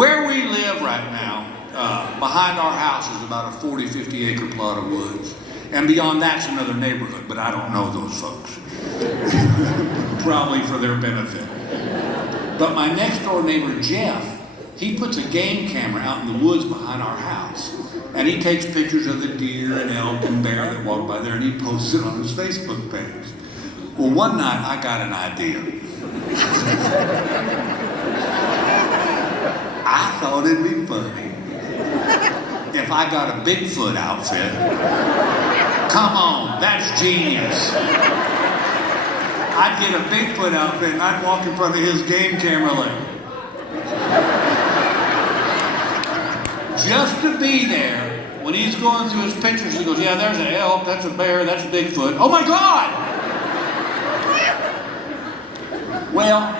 Where we live right now, behind our house is about a 40, 50 acre plot of woods. And beyond that's another neighborhood, but I don't know those folks. Probably for their benefit. But my next door neighbor, Jeff, he puts a game camera out in the woods behind our house. And he takes pictures of the deer and elk and bear that walk by there, and he posts it on his Facebook page. Well, one night I got an idea. I thought it'd be funny if I got a Bigfoot outfit. Come on, that's genius. I'd get a Bigfoot outfit and I'd walk in front of his game camera like, just to be there when he's going through his pictures. He goes, yeah, there's an elk, that's a bear, that's a Bigfoot. Oh my God! Well,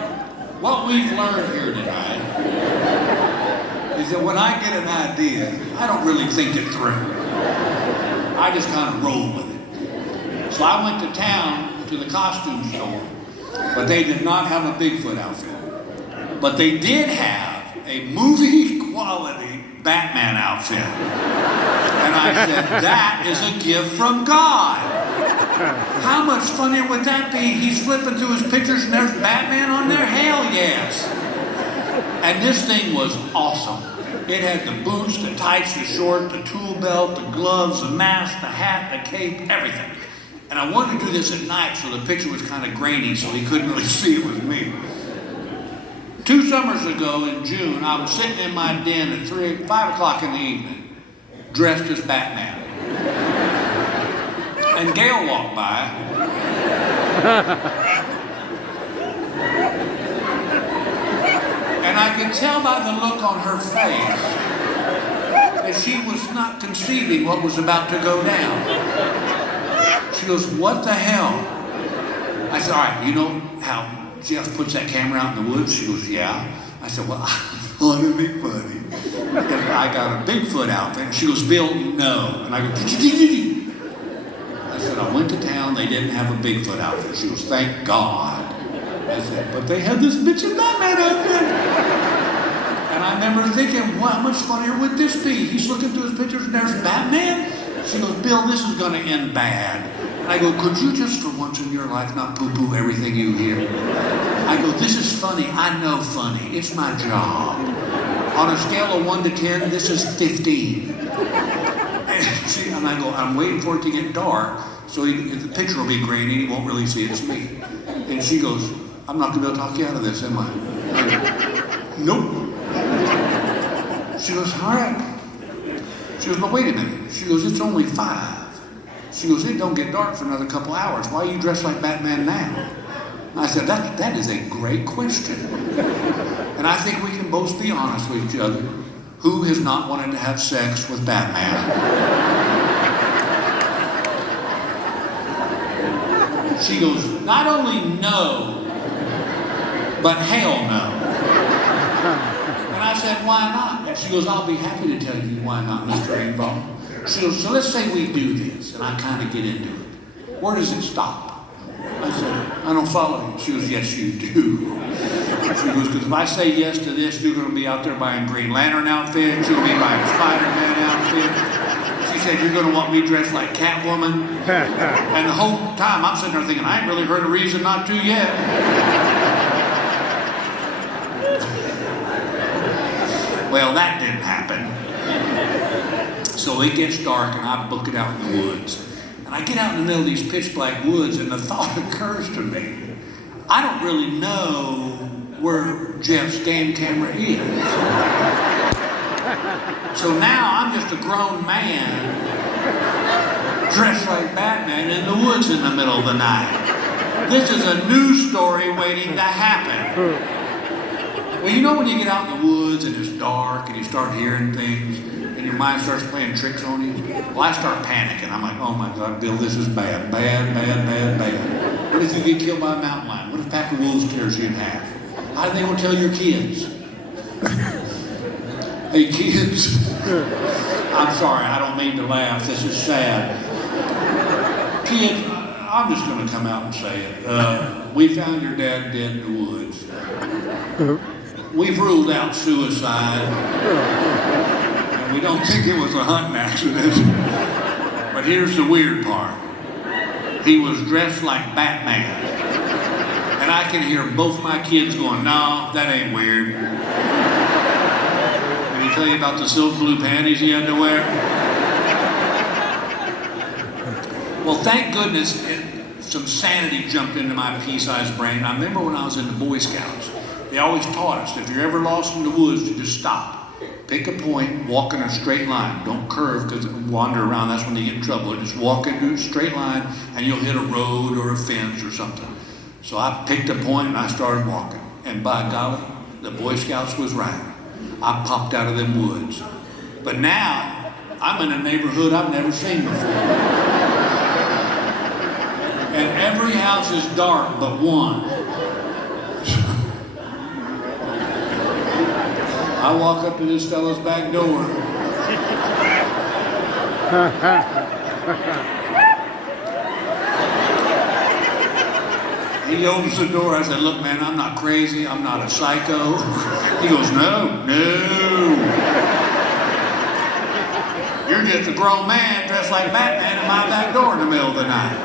what we've learned here tonight is that when I get an idea, I don't really think it through. I just kind of roll with it. So I went to town to the costume store, but they did not have a Bigfoot outfit. But they did have a movie quality Batman outfit. And I said, that is a gift from God. How much funnier would that be? He's flipping through his pictures and there's Batman on there? Hell yes. And this thing was awesome. It had the boots, the tights, the short, the tool belt, the gloves, the mask, the hat, the cape, everything. And I wanted to do this at night so the picture was kind of grainy so he couldn't really see it was me. 2 summers ago in June, I was sitting in my den at 5 o'clock in the evening, dressed as Batman. And Gail walked by. And I could tell by the look on her face that she was not conceiving what was about to go down. She goes, what the hell? I said, all right, you know how Jeff puts that camera out in the woods? She goes, yeah. I said, well, I thought it'd be funny if I got a Bigfoot outfit. And she goes, Bill, no. And I go, I said, I went to town, they didn't have a Bigfoot outfit. She goes, thank God. I said, but they had this bitchin' Batman outfit. And I remember thinking, well, how much funnier would this be? He's looking through his pictures and there's Batman? She goes, Bill, this is gonna end bad. And I go, could you just for once in your life not poo-poo everything you hear? I go, this is funny, I know funny, it's my job. On a scale of 1 to 10, this is 15. And I go, I'm waiting for it to get dark, so the picture will be grainy and he won't really see it's me. And she goes, I'm not gonna be able to talk you out of this, am I? I go, nope. She goes, all right. She goes, but wait a minute. She goes, it's only 5. She goes, it don't get dark for another couple hours. Why are you dressed like Batman now? I said, that is a great question. And I think we can both be honest with each other. Who has not wanted to have sex with Batman? She goes, not only no, but hell no. And I said, why not? And she goes, I'll be happy to tell you why not, Mr. Engvall. She goes, so let's say we do this, and I kind of get into it. Where does it stop? I said, I don't follow you. She goes, yes, you do. She goes, because if I say yes to this, you're going to be out there buying Green Lantern outfits, you're going to be buying Spider-Man outfits. She said, you're going to want me dressed like Catwoman. And the whole time I'm sitting there thinking, I ain't really heard a reason not to yet. Well, that didn't happen. So it gets dark and I book it out in the woods. And I get out in the middle of these pitch black woods and the thought occurs to me, I don't really know where Jeff's game camera is. So now I'm just a grown man dressed like Batman in the woods in the middle of the night. This is a news story waiting to happen. Well, you know when you get out in the woods and it's dark and you start hearing things and your mind starts playing tricks on you? Well, I start panicking. I'm like, oh my God, Bill, this is bad, bad, bad, bad, bad. What if you get killed by a mountain lion? What if a pack of wolves tears you in half? How do they want to tell your kids? Hey kids, I'm sorry, I don't mean to laugh, this is sad. Kids, I'm just going to come out and say it. We found your dad dead in the woods. We've ruled out suicide. And we don't think it was a hunting accident. But here's the weird part. He was dressed like Batman. And I can hear both my kids going, no, that ain't weird. Did he tell you about the silk blue panties he had to wear? Well, thank goodness some sanity jumped into my pea-sized brain. I remember when I was in the Boy Scouts, they always taught us, if you're ever lost in the woods, to just stop. Pick a point, walk in a straight line. Don't curve, because wander around, that's when you get in trouble. Just walk into a straight line, and you'll hit a road or a fence or something. So I picked a point, and I started walking. And by golly, the Boy Scouts was right. I popped out of them woods. But now, I'm in a neighborhood I've never seen before. And every house is dark but one. I walk up to this fella's back door. He opens the door. I said, look, man, I'm not crazy. I'm not a psycho. He goes, no. You're just a grown man dressed like Batman at my back door in the middle of the night.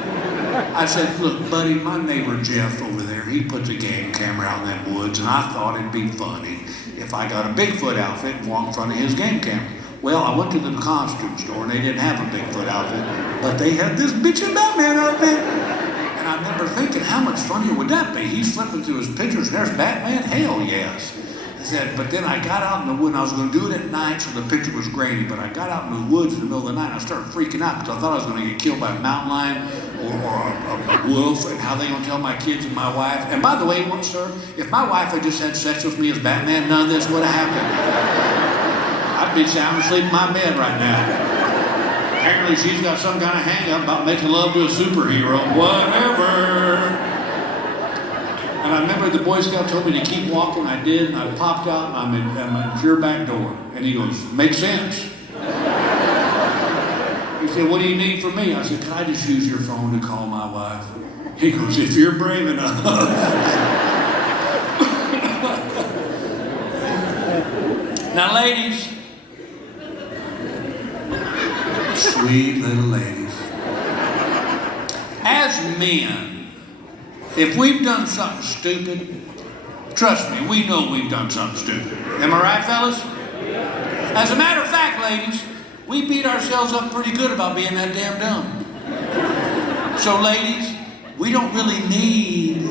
I said, look, buddy, my neighbor Jeff over there, he puts a game camera out in them woods, and I thought it'd be funny if I got a Bigfoot outfit and walked in front of his game camera. Well, I went to the costume store, and they didn't have a Bigfoot outfit, but they had this bitchin' Batman outfit. And I remember thinking, how much funnier would that be? He's flipping through his pictures, and there's Batman? Hell yes. I said, but then I got out in the woods, and I was going to do it at night so the picture was grainy, but I got out in the woods in the middle of the night, and I started freaking out because I thought I was going to get killed by a mountain lion or a wolf, and how they going to tell my kids and my wife. And by the way, sir, if my wife had just had sex with me as Batman, none of this would have happened. I'd be sound asleep in my bed right now. Apparently she's got some kind of hang-up about making love to a superhero, whatever. And I remember the Boy Scout told me to keep walking. I did, and I popped out, and I'm at your back door. And he goes, makes sense. He said, what do you need from me? I said, can I just use your phone to call my wife? He goes, if you're brave enough. Now, ladies, sweet little ladies, as men, if we've done something stupid, trust me, we know we've done something stupid. Am I right, fellas? As a matter of fact, ladies, we beat ourselves up pretty good about being that damn dumb. So, ladies, we don't really need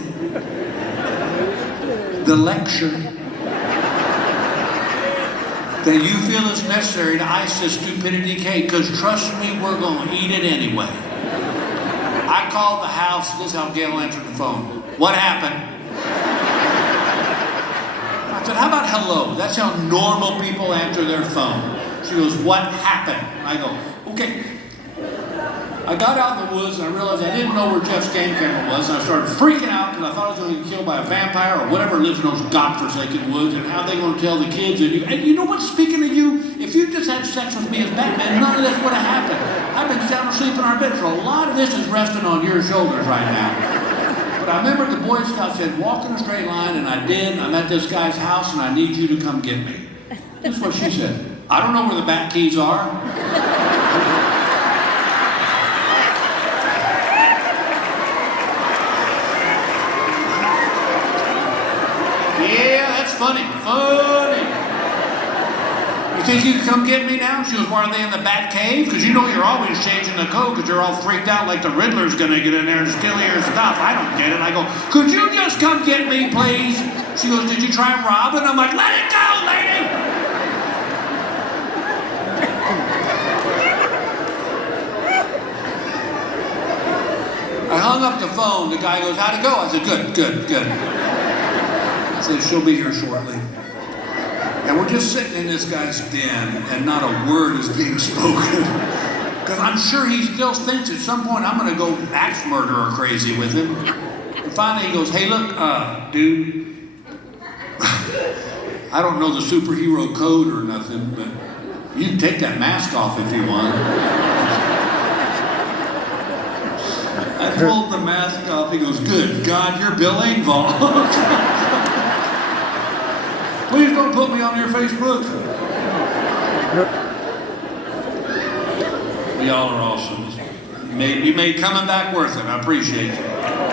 the lecture that you feel is necessary to ice this stupidity cake, because trust me, we're going to eat it anyway. I called the house. This is how Gail answered the phone. What happened? I said, how about hello? That's how normal people answer their phone. She goes, what happened? I go, okay. I got out in the woods and I realized I didn't know where Jeff's game camera was, and I started freaking out because I thought I was going to get killed by a vampire or whatever lives in those godforsaken woods, and how they going to tell the kids. And you know what, speaking of you, if you just had sex with me as Batman, none of this would have happened. I've been sound asleep in our bed, so a lot of this is resting on your shoulders right now. But I remember the Boy Scout said, walk in a straight line, and I did. I'm at this guy's house, and I need you to come get me. That's what she said. I don't know where the back keys are. Yeah, that's funny. You think you can come get me now? She goes, why are they in the Bat Cave? Because you know you're always changing the code because you're all freaked out like the Riddler's going to get in there and steal your stuff. I don't get it. I go, could you just come get me, please? She goes, did you try robbing? I'm like, let it go, lady! I hung up the phone. The guy goes, how'd it go? I said, good. I said, she'll be here shortly. And we're just sitting in this guy's den, and not a word is being spoken. Because I'm sure he still thinks at some point I'm going to go axe murderer crazy with him. And finally he goes, hey, look, dude, I don't know the superhero code or nothing, but you can take that mask off if you want. I pulled the mask off. He goes, good God, you're Bill Engvall. Please don't put me on your Facebook. Y'all are awesome. You made coming back worth it. I appreciate you.